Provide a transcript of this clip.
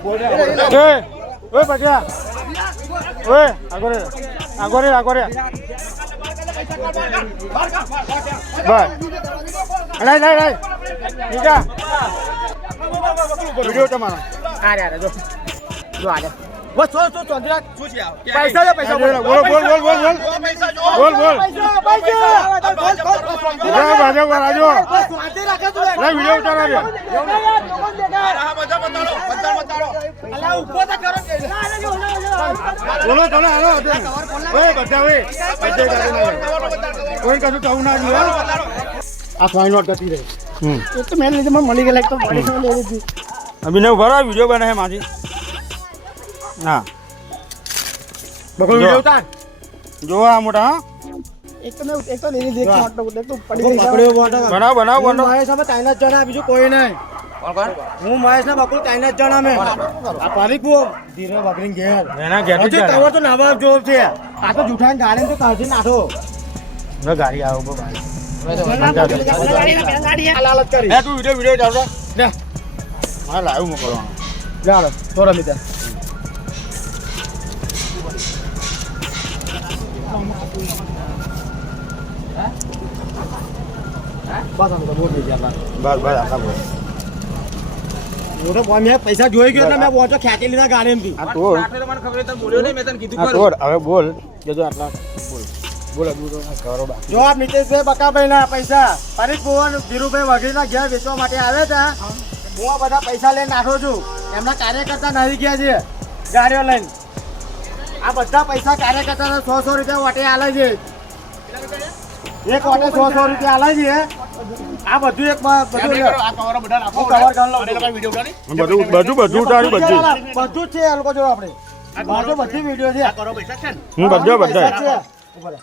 એ ઓય બચ્યા ઓય આગળ આગળ આગળ રે. બસ લઈ લઈ લઈ નીકા વિડિયો તમારો. આ રે આ રે જો. જો આ રે. બસ સો સો ચોંદરા શું છે આ? પૈસા લે પૈસા બોલો બોલ બોલ બોલ બોલ. બોલ પૈસા જો. બોલ બોલ. પૈસા પૈસા. બોલ બોલ ઊભા બાજુ બાજુ શાંતિ રાખે તું લઈ વિડિયો ઉતારો રે હા, બધા બતાડો, બધા બતાડો. અલા ઊભો વિડિયો ઉતારો કે બોલો ચાલો હાલો. ઓય બધા ઓય. કોઈ કશું કહું ના જોઈએ. આ ફાઇન વાત કરતી રહે. હમ. એ તો મેં લીધે મને મળી ગયેલા તો મળી ગયેલા લેવું હતું અભિનવ ભરો વિડિયો બનાવે માજી. હા બગડો વિડિયો ઉતાર. જો આ મોટા હા. તો તો તો બનાવ બનાવ બનાવ. બીજું કોઈ નહીં. હું મહેશ ને બકુલ ત્રણ જ જણા આ પારીક બહુ ધીરે બકરી ઘેર. એના ઘેર તમારે તો નાવા જોબ છે. આ તો જૂઠા ગાડી તો કાઢી નાખો. ગાડી આવો આ લાલચ કરી તું વિડિયો વિડિયો ચાલતો લે. મારે લાઈવ મોકલવાનો. ચાલો તો રમી ત્યાં પૈસા જોઈ ગયો મેં પહોંચો ખેંચી લીધા ગાડીમાંથી આ તોડ આટલે તો મને ખબર હતી, બોલ્યો નહીં, મેં તને કીધું આ ખરું. તોડ હવે બોલ. જજો આટલા. બોલ. બોલ દૂર કરો બા જો આ બકાભાઈ ના પૈસા. પરીખ ભુવન ધીરુભાઈ વઘીના ઘેર વેચવા માટે આવે છે. હું આ બધા પૈસા લઈને નાખો છું. એમના કાર્યકર્તા નાહી ગયા છે. ગાડીઓ લઈને. આ બધા પૈસા કાર્યકર્તા સો સો રૂપિયા વાટે આલે છે. એક વાટે સો સો રૂપિયા આલે છે. આ બધું એક બધું લ્યો. આ કવરો બધા. બધું બધું બધું બધું બધું જ છે આ લોકો આપણે મારે બધી વીડિયો છે આ કરો પૈસા છે ને? હું બધા બધા.